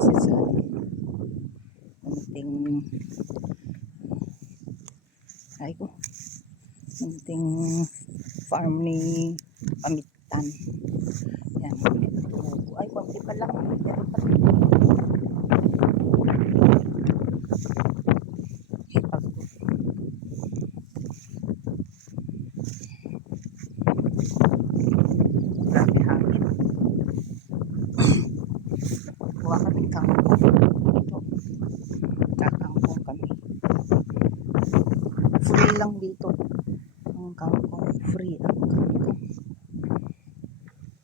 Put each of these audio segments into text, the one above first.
kasi sa munting munting farm ni Pamitan. Yan, ay konti pa lang, pero pa grabe hangin. Kuha kami kangkong ito, kakangkong kami, free lang dito ang kangkong, free ang kangkong.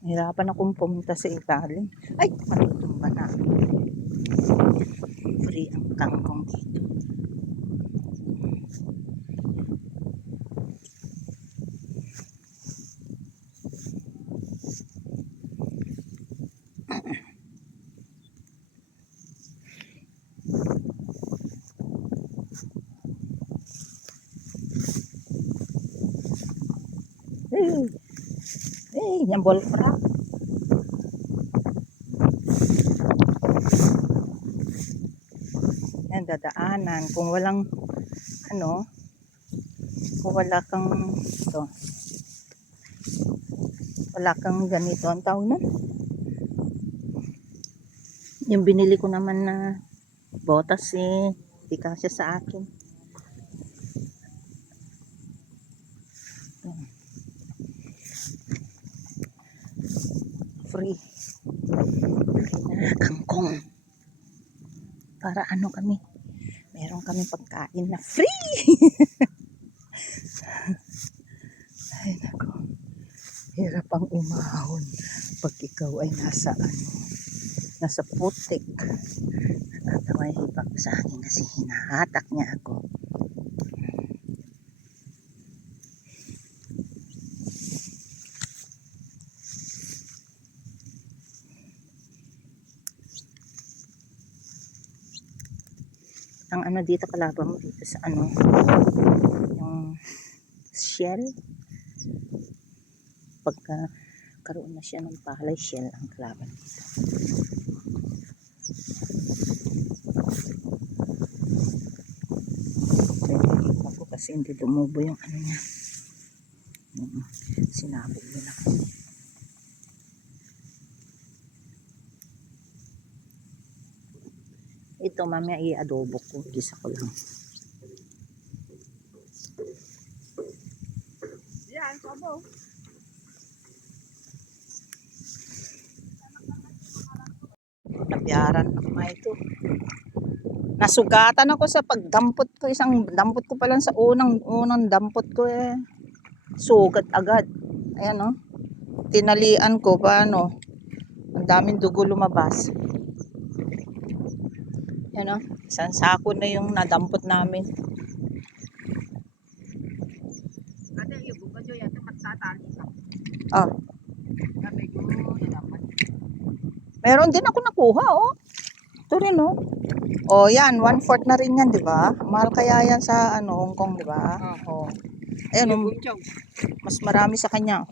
Hirapan akong pumunta sa ilalim, ay matutumba na. Free ang kangkong dito. Yung bullfrog. Yan, dadaanan. Kung walang, kung wala kang, wala kang ganito, ang tawag na. Yung binili ko naman na botas di kasya sa akin. Free na kangkong. Para kami, meron kami pagkain na free. Ay nako, hirap ang umahon pag ikaw ay nasa putik. Natatawa yung hipag sa akin kasi hinahatak niya ako. Ang dito kalaban mo dito sa yung shell, pagka karoon na siya ng palay, shell ang kalaban dito. Ako kasi hindi dumubo yung niya, sinabog nila kasi. Ito mamaya i-adobo ko, gisa ko lang. Yan, sabo. Nabiyaran na mga ito. Nasugatan ako sa pagdampot ko. Isang dampot ko pa lang sa unang dampot ko sugat agad. Ayan tinalian ko paano. Ang daming dugo lumabas. Yan isang sako na yung nadampot namin. Meron din ako nakuha ito rin yan 1/4 na rin yan, di ba? Mahal kaya yan sa Hong Kong, di ba? Ayun mas marami sa kanya.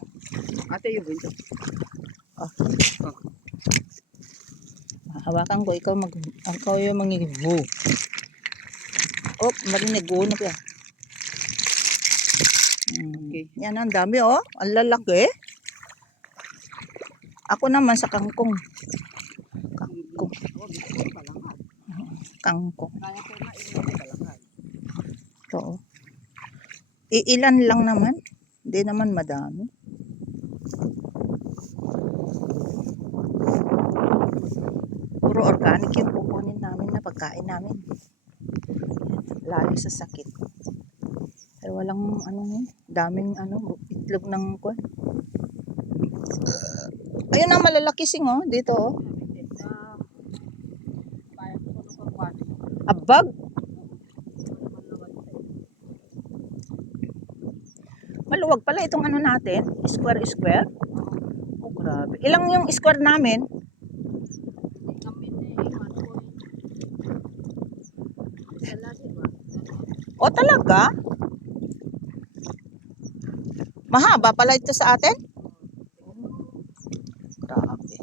Ate yung bunso. Hawakan ko, ikaw yung mangigibo. Marinig ko na pa. Okay. Yan ang dami ang lalaki. Ako naman sa kangkong. Kangkong. Ito ilan lang naman. Hindi naman madami. Puro organic yung kukunin namin na pagkain namin. Lalo sa sakit. Pero walang daming itlog ng kwan. Ayun ang malalaki dito abag. Maluwag pala itong natin, square. Grabe. Ilang yung square namin? Talaga? Mahaba pala ito sa atin? Grabe.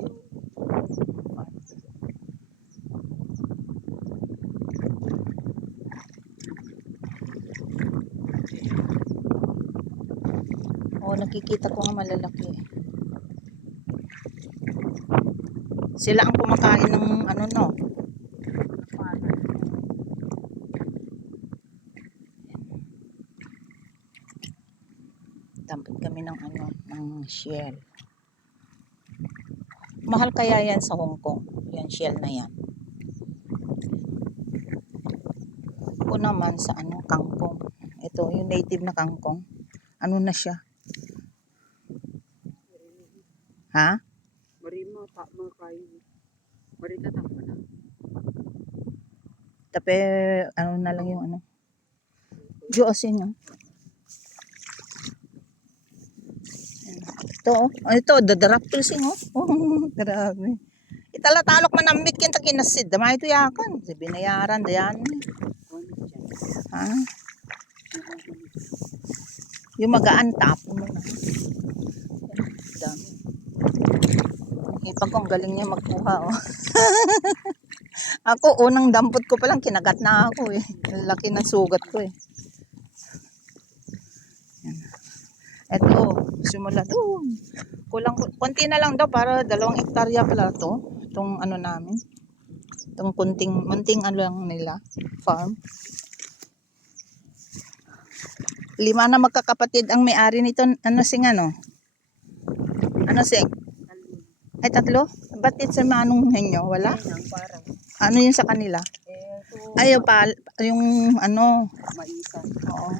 nakikita ko nga malalaki. Sila ang kumakain ng ano no. Dampot kami ng ano, ng shell. Mahal kaya yan sa Hong Kong, yan shell na yan. O naman sa ano, kangkong. Ito, yung native na kangkong. Ano na siya? Ha? Marima, tak mo kayo. Marita tak mo na. Tapi, ano na lang yung ano. Diyosin yun. Ito, dadarap pilsing oh. Oh, grabe. Italatalok man ang mikin ta kinasid. Dama ito yakan. Binayaran, dayan. Ha? Yung magaan tapo mo na. Dami. Ipag ko, ang galing niya magkuha oh. Ako, unang dampot ko palang kinagat na ako eh. Laki ng sugat ko eh. Eto, simula doon. Kulang, konti na lang daw para 2 hektarya pala to. Itong ano namin. Itong munting ano lang nila. Farm. 5 na magkakapatid ang may-ari nito. Ano sing ano? Ano sing? Ay 3? Ba't sa manong henyo? Wala? Ano yun sa kanila? Ay, yung ano? Maisan. Oo.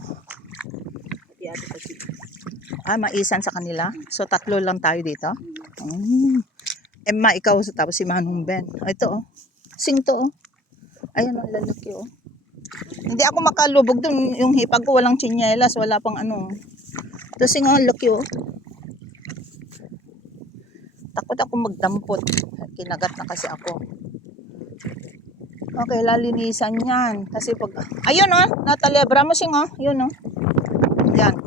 Pati ato kasi. Maisan sa kanila. So 3 lang tayo dito. Emma, ikaw tapos si Manong Ben. Ito oh. Sing to oh. Ayun ang lalaki oh. Hindi ako makalubog dun. Yung hipag ko walang tsinelas, wala pang ano. Ito sing oh, laki oh. Takot ako magdampot. Kinagat na kasi ako. Okay, lalinisan yan. Kasi pag... Ayun oh, natalebra mo sing oh. Yun oh. Yan.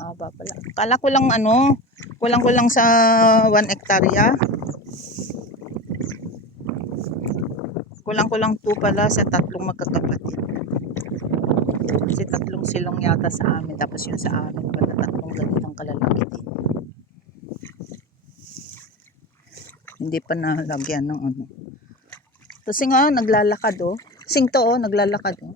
Haba pala. Kala ko lang ano, kulang sa 1 hektarya. Kulang 2 pala sa 3 magkakapatid. Kasi 3 silong yata sa amin. Tapos yung sa amin pala 3 ganitong kalalaki din. Hindi pa nalagyan ng ano. Kasi nga naglalakad oh. Sing to oh, naglalakad oh.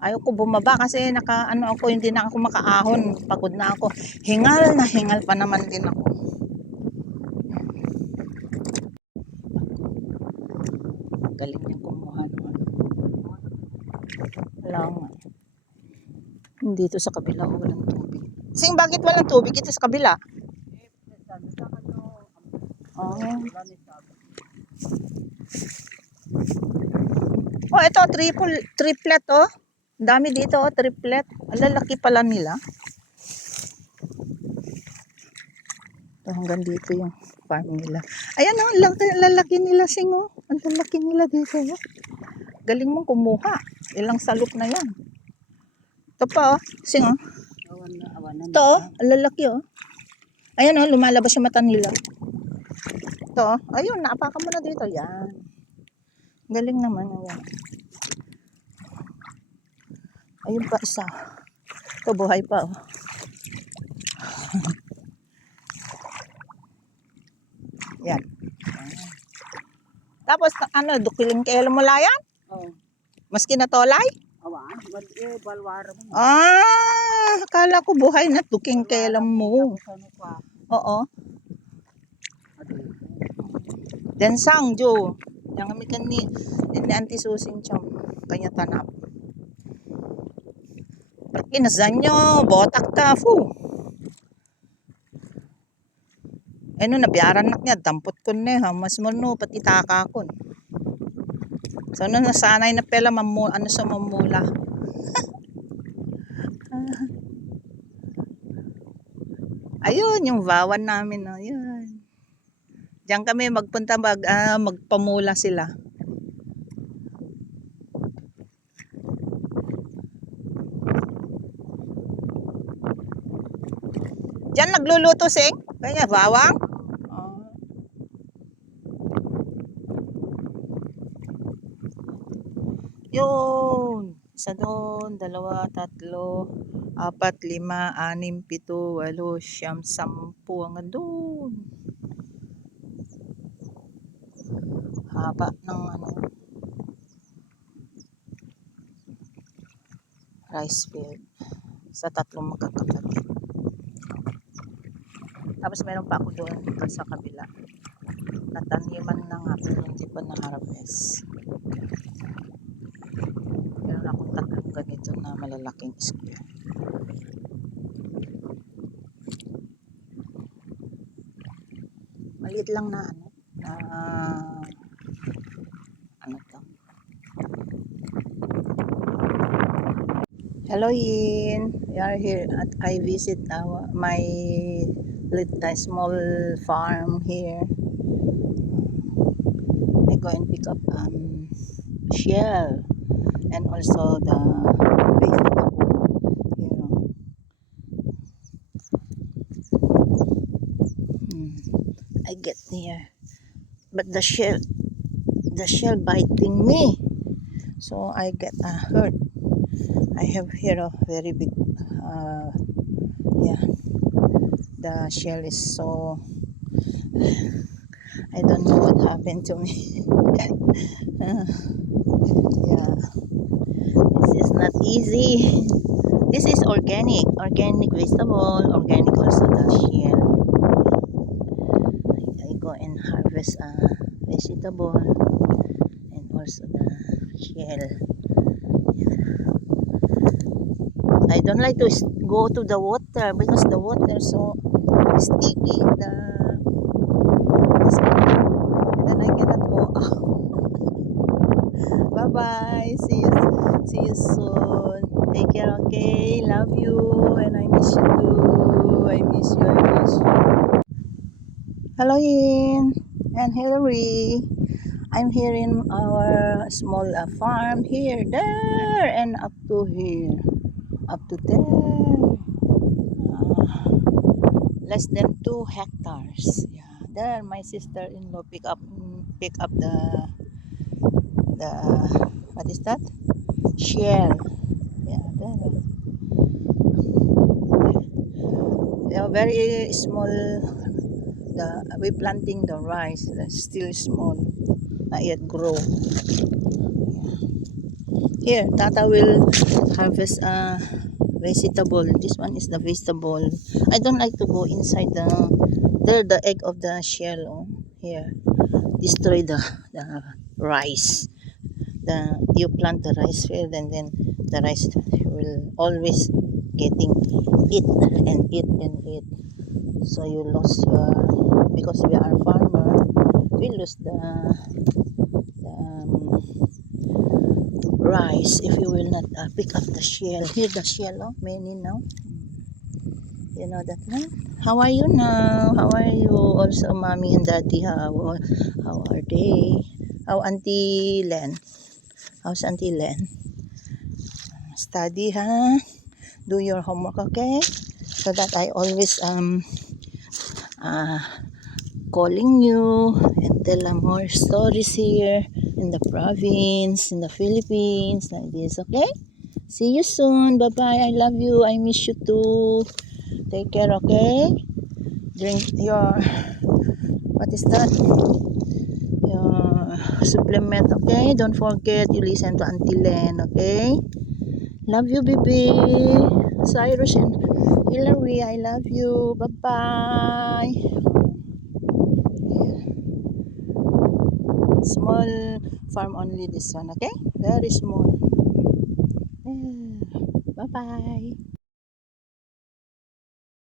Ayaw ko bumaba kasi ano ako, hindi na ako makaahon. Pagod na ako. Hingal na hingal pa naman din ako. Galing niya kumuha naman. Wala nga. Dito sa kabila walang tubig. Sing, bakit walang tubig ito sa kabila? Oh, ito triplet oh. Dami dito oh, triplet. Ang lalaki pala nila. Ito hanggang dito yung farm nila. Ayan oh, lalaki nila sing oh. Ang lalaki nila dito oh. Galing mong kumuha. Ilang salok na yan. Ito pa oh, sing oh. Ito oh, ang lalaki oh. Ayan oh, lumalabas yung mata nila. Ito oh, ayun, naapakan mo na dito. Yan. Galing naman. Ayan. Ayun pa isa. Ito buhay pa oh. Yan. Tapos ano, dukiling kayo mula yan? Oo. Maski na tolay? Awan, balwara mo. Akala ko buhay na duking kailan mo. Oo. Densang jo. Yang kami ni Auntie Susin chom. Kanya tanap. Kinasan nyo, botak ta, fu. Ano, nabiyaran nak niya, dampot ko na ha, mas mo no, pati taka ko. So, ano, nasanay na pala, ano sa mamula. Ayun, yung vawan namin, ayun. Diyan kami magpunta, magpamula sila. Diyan nagluluto sing? Kanya bawang? Yun. Isa doon, 2, 3, 4, 5, 6, 7, 8, 9, 10 hanggang doon. Haba ng rice field sa 3 magkakapatid. Tapos meron pa ako doon sa kabila. Nataniman na nga pero hindi pa na-harvest. Meron akong 3 ganito na malalaking square. Maliit lang na ano to. Hello Yin, we are here at I visit my little small farm here. I go and pick up shell and also the vegetable, you know. I get here, but the shell biting me, so I get hurt. I have here a very big yeah, the shell is so, I don't know what happened to me. Yeah, this is not easy. This is organic vegetable, organic also the shell. I go and harvest vegetable and also the shell. I don't like to go to the water because the water is so sticky. And then I cannot go out. Bye bye. See you soon. Take care, okay? Love you and I miss you too. I miss you. Hello Yin and Hillary. I'm here in our small farm here, there, and up to here. Up to there, less than 2 hectares. Yeah, there my sister-in-law pick up the what is that? Shell. Yeah, there. They are very small. We planting the rice. Still small, not yet grow. Here, Tata will harvest vegetable. This one is the vegetable. I don't like to go inside the egg of the shell. Oh, here, destroy the rice. You plant the rice field and then the rice will always getting eat and eat and eat. So you lose because we are farmer, we lose the rice if you will not pick up the shell. Here the shell, oh, many now. You know that one? How are you now? How are you? Also, mommy and daddy, how are they? How Auntie Len? How's Auntie Len? Study, huh? Do your homework, okay? So that I always calling you and tell more stories here in the province, in the Philippines, like this, okay? See you soon. Bye-bye. I love you. I miss you too. Take care, okay? Drink your, what is that? Your supplement, okay? Don't forget you listen to Auntie Len, okay? Love you, baby. Cyrus and Hillary, I love you. Bye-bye. Small farm only this one, okay? Very small. Bye bye.